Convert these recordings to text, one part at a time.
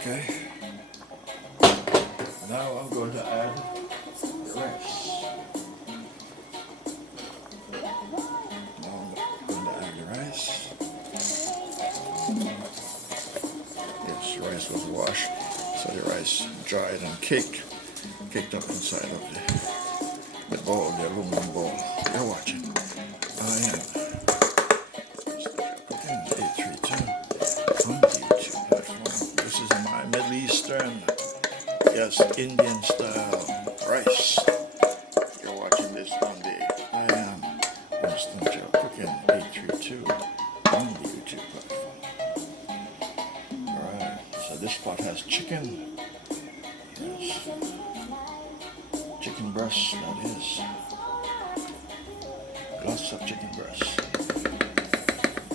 Okay. Now I'm going to add the rice. Now I'm going to add the rice. Yes, rice was washed, so the rice dried and caked up inside of the bowl, the aluminum bowl. You're watching. I am cooking 832 on the YouTube platform. This is my Middle Eastern, yes, Indian style rice. You're watching this on the I am Winston cooking 832 on the YouTube platform. Alright, so this pot has chicken. Yes. Chicken breast, that is. Lots of chicken breast.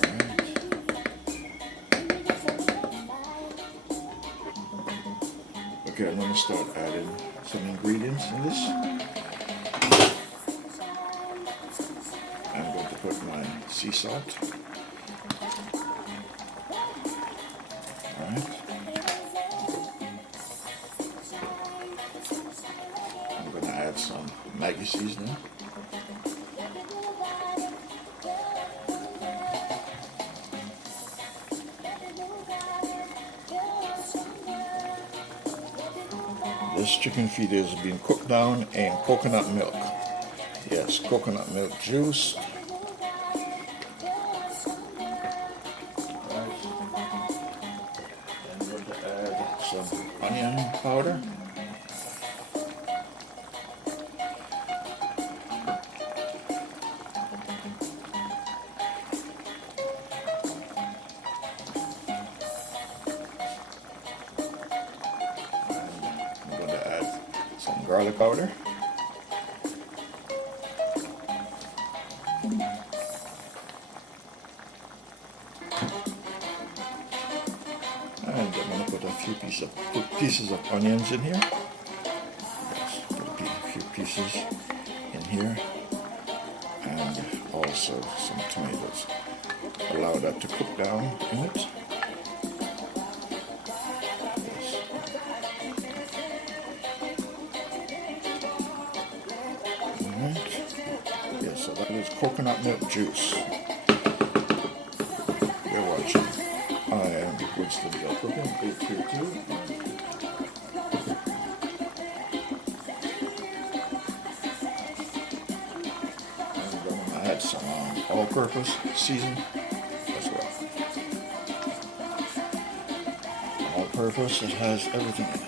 Alright. Okay, I'm going to start adding some ingredients in this. I'm going to put my sea salt. Alright. I'm going to add some Maggi seasoning. This chicken feet is being cooked down in coconut milk. Yes, coconut milk juice. Right. And we're going to add some onion powder. Garlic powder. And I'm going to put a few pieces of onions in here. Yes, put a few pieces in here. And also some tomatoes. Allow that to cook down in it. Yes, so that is coconut milk juice. You're watching. I am Winston cooking 832. I'm going to add some all-purpose season as well. All-purpose, it has everything in it.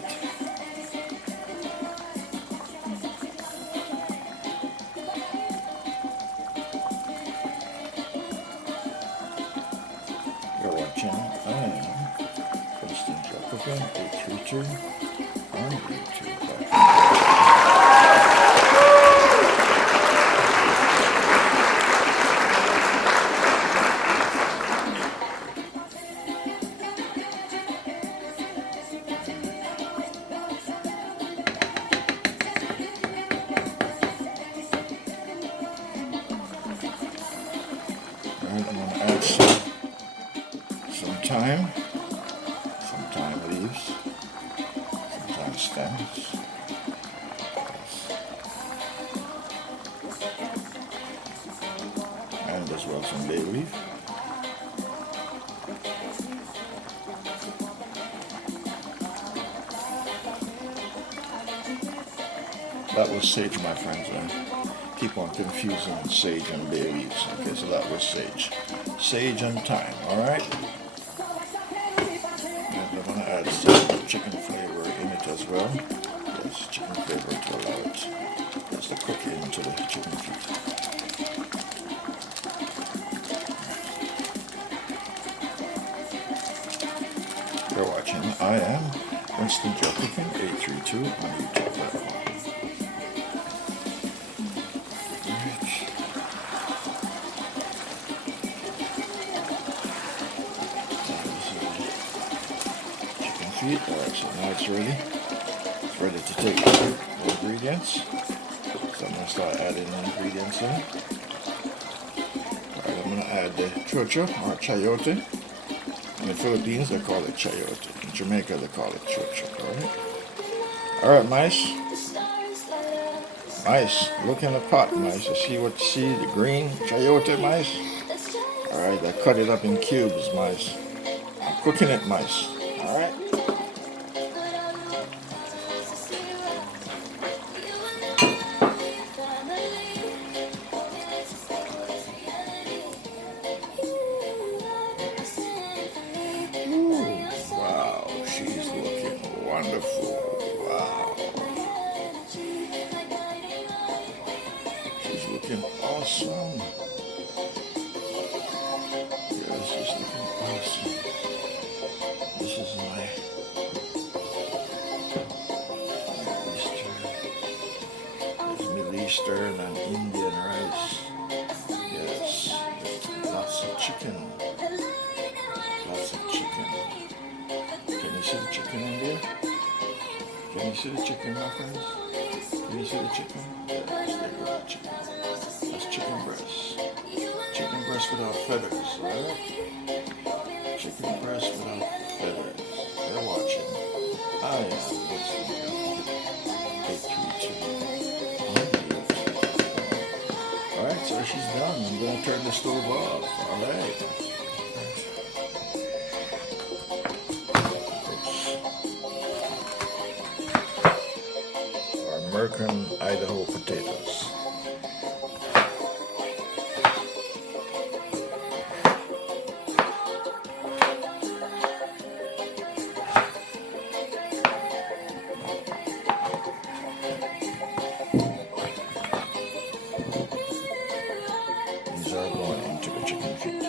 Watching. I am Winston cooking 832 on YouTube. Alright, I'm going to add some thyme leaves, some thyme stems. And as well some bay leaf. That was sage, my friends. Keep on confusing sage and bay leaves. Okay, so that was sage. Sage and thyme, alright? And I'm going to add some chicken flavor in it as well. Yes, chicken flavor to allow it just to cook into the chicken feet. You're watching. I am Winston cooking 832 on YouTube platform. Alright, so now it's ready. It's ready to take the ingredients. So I'm going to start adding the ingredients in. Alright, I'm going to add the chocha or chayote. In the Philippines, they call it chayote. In Jamaica they call it church, alright? Alright, mice. Mice, look in the pot, mice. See the green chayote, mice? Alright, I cut it up in cubes, mice. I'm cooking it, mice. Alright? Wow, she's looking wonderful. Wow. She's looking awesome. Yes, she's looking awesome. This is my Middle Eastern and Indian rice. Yes, lots of chicken. Lots of chicken. Can you see the chicken in there? Can you see the chicken, my friends? Can you see the chicken? Yes, there you go, chicken. That's chicken breast. Chicken breast without feathers, right? Chicken breast without feathers. They're watching. I am Winston. 832. Alright, so she's done. I'm going to turn the stove off. Alright. American Idaho potatoes. These are going into the chicken feet.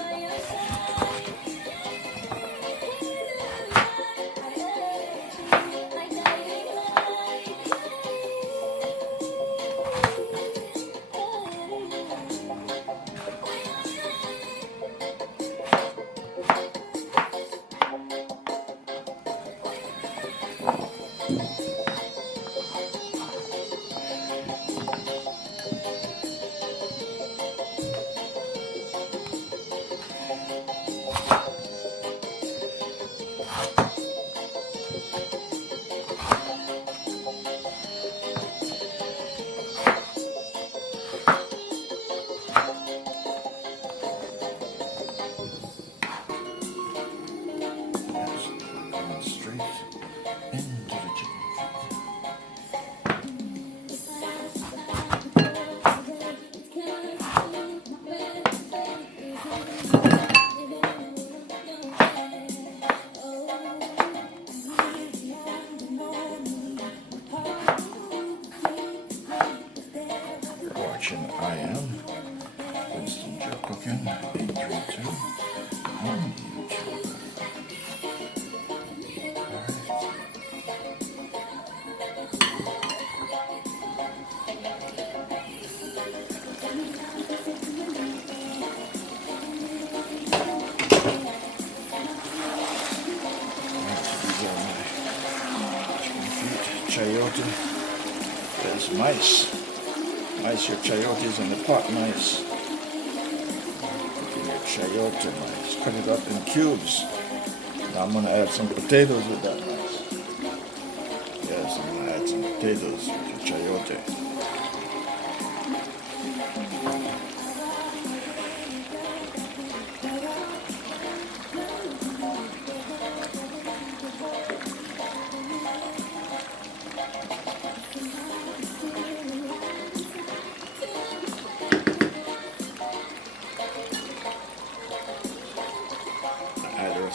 I am Winston cooking 832 on YouTube. Chayote. There's mice. Mice, your chayote's in the pot, mice. Your chayote, mice. Cut it up in cubes. Now I'm going to add some potatoes with that, mice. Yes, I'm going to add some potatoes with your chayote.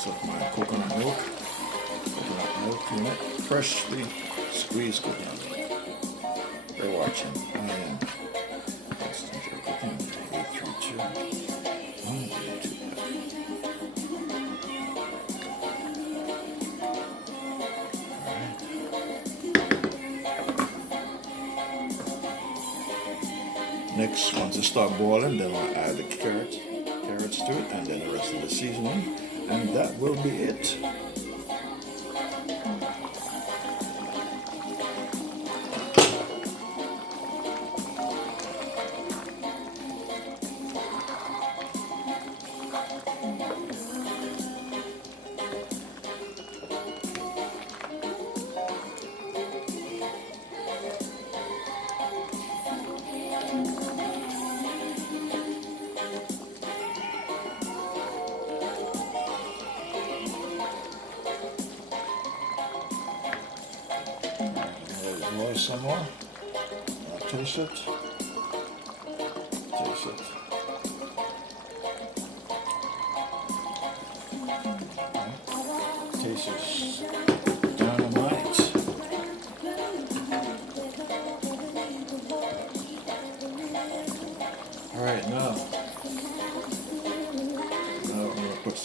Of my coconut milk in it, freshly squeezed coconut milk. They're watching. I am Winston cooking 832 on YouTube. Alright. Next, once it starts boiling, then I'll add the carrots to it, and then the rest of the seasoning. And that will be it. some more. Taste it. Taste it. Tastes dynamite. Alright, now I'm going to put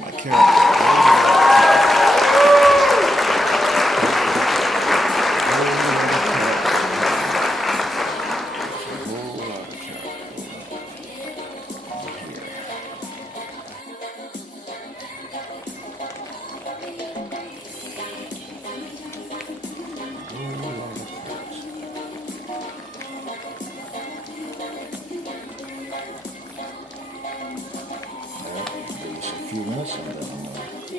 my carrot. Few minutes and then I'm going to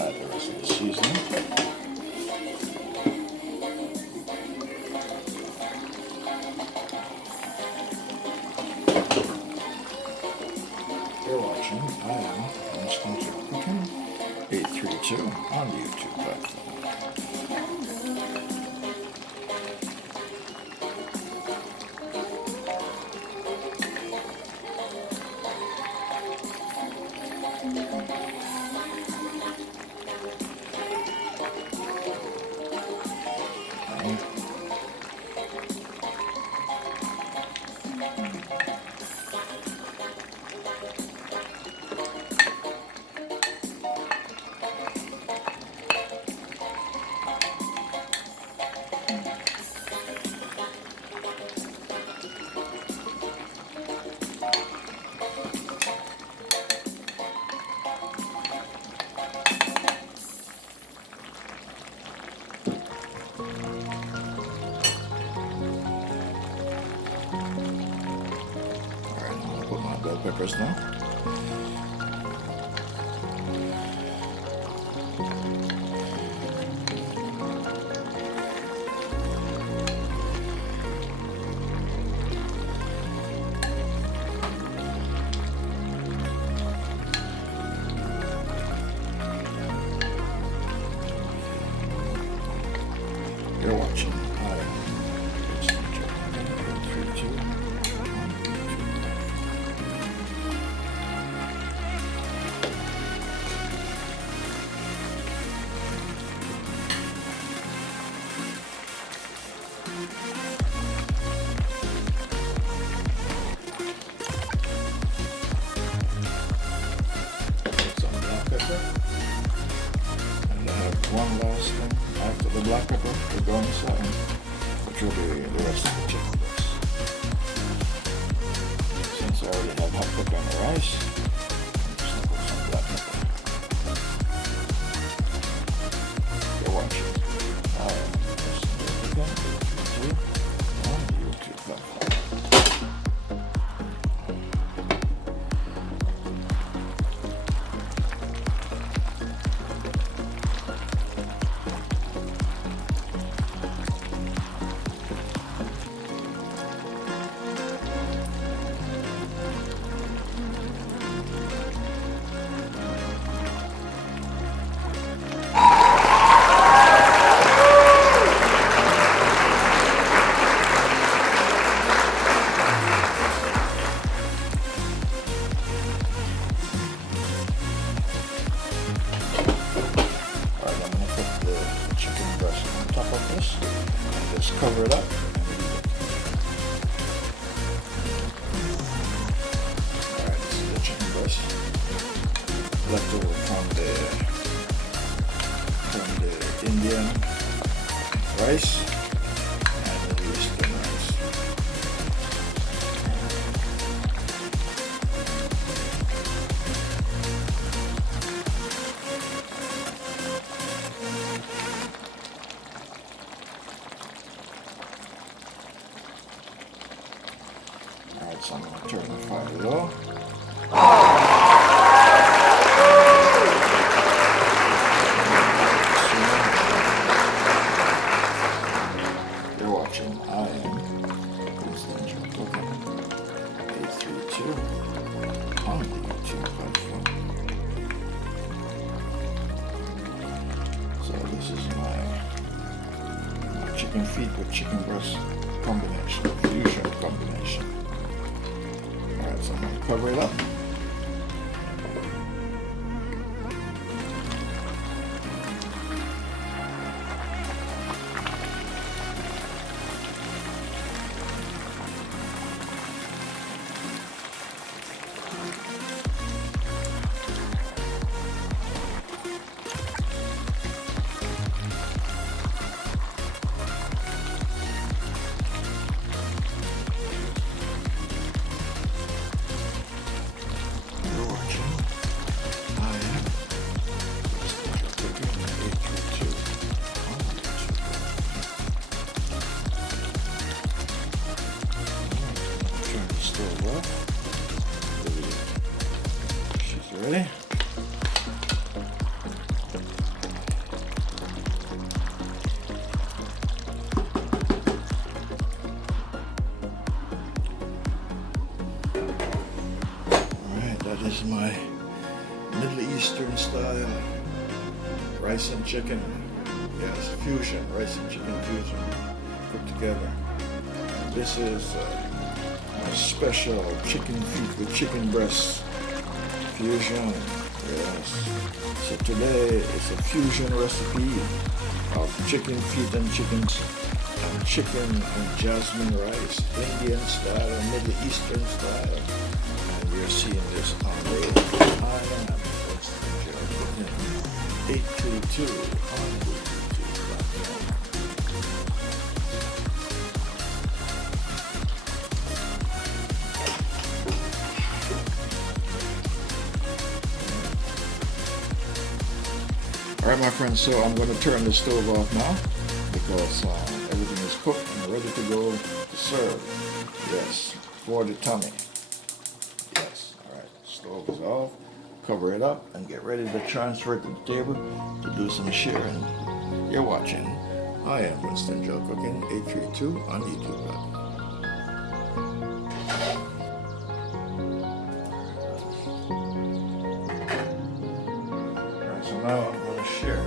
add the rest of the seasoning. You're watching, I am Winston Cooking 832 on the YouTube platform. Bell peppers now. You're watching. And I have one last thing after the black pepper, the garnish that one, which will be the rest of the chicken breast. Since I already have hot pepper in the rice, I'm just going to put some black pepper. You're watching. I am Winston Cooking on the YouTube platform. Cover it up. Alright, this is the chicken breast. Leftover from the Indian rice and the Eastern rice. Alright, so I'm going to turn the fire low. You're watching, I am Winston Cooking 832 on the YouTube platform. So this is my chicken feet with chicken breast combination, fusion combination. Alright, so I'm going to cover it up. Ready? Alright, that is my Middle Eastern style rice and chicken. Yes, fusion, rice and chicken fusion put together. And this is my special chicken feet with chicken breasts. Fusion, yes. So today is a fusion recipe of chicken feet and chicken and jasmine rice, Indian style and Middle Eastern style. And we're seeing this on the I am Winston 822 on YouTube.com. Alright my friends, so I'm going to turn the stove off now because everything is cooked and ready to go to serve. Yes, for the tummy. Yes, alright, stove is off. Cover it up and get ready to transfer it to the table to do some sharing. You're watching I am Winston Joe Cooking 832 on YouTube. Alright, so now I'm going to share.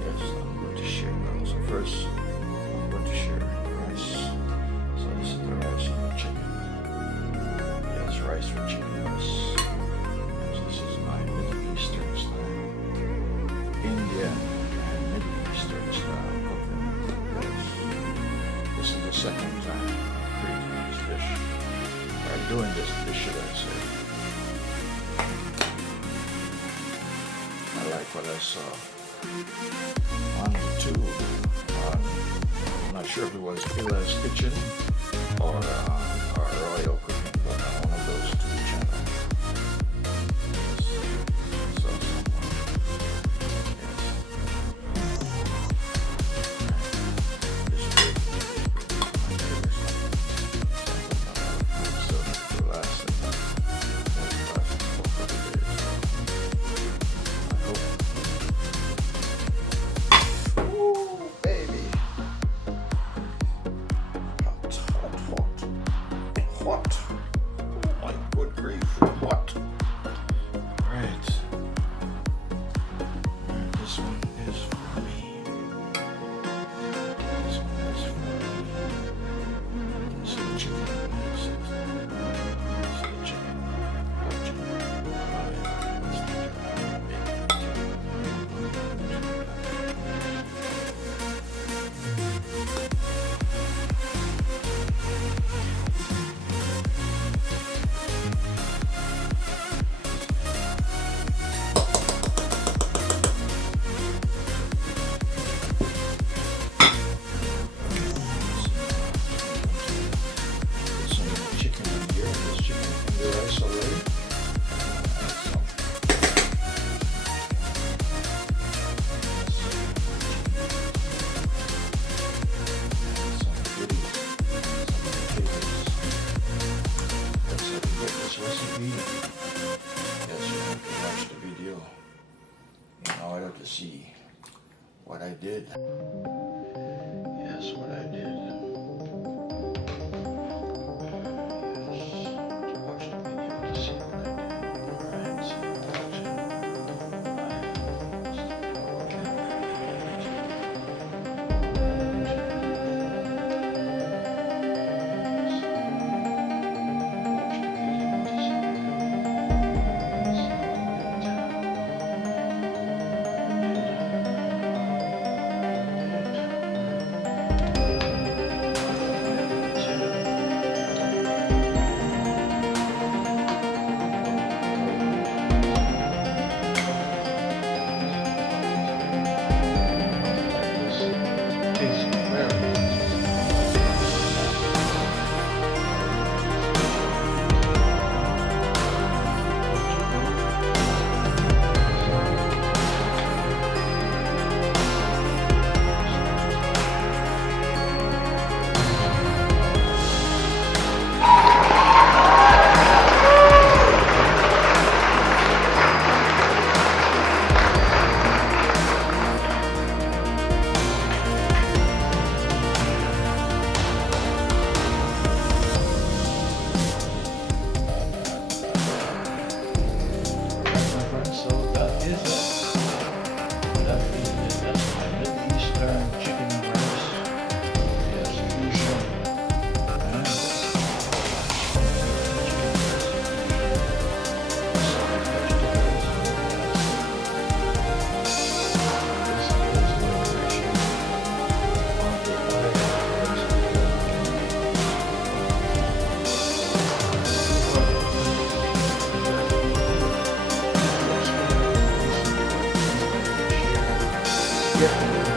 Yes, I'm going to share now. So first, I'm going to share rice. So this is the rice and the chicken. Yes, rice with chicken breast. Yes, this is my Middle Eastern style. Indian and Middle Eastern style cooking. Yes. This is the second time creating this dish. Or doing this dish, should I say. I like what I saw on YouTube. I'm not sure if it was Ila's Kitchen or Royal Cooking, but on one of those two channels. So, What? Oh my good grief. What? Right. This one is for me. This one is for me. This is the chicken. This is the chicken. To see what I did. Yes, what I did. Yes, watch the video to see what I did. Alright, so watch it. Yep.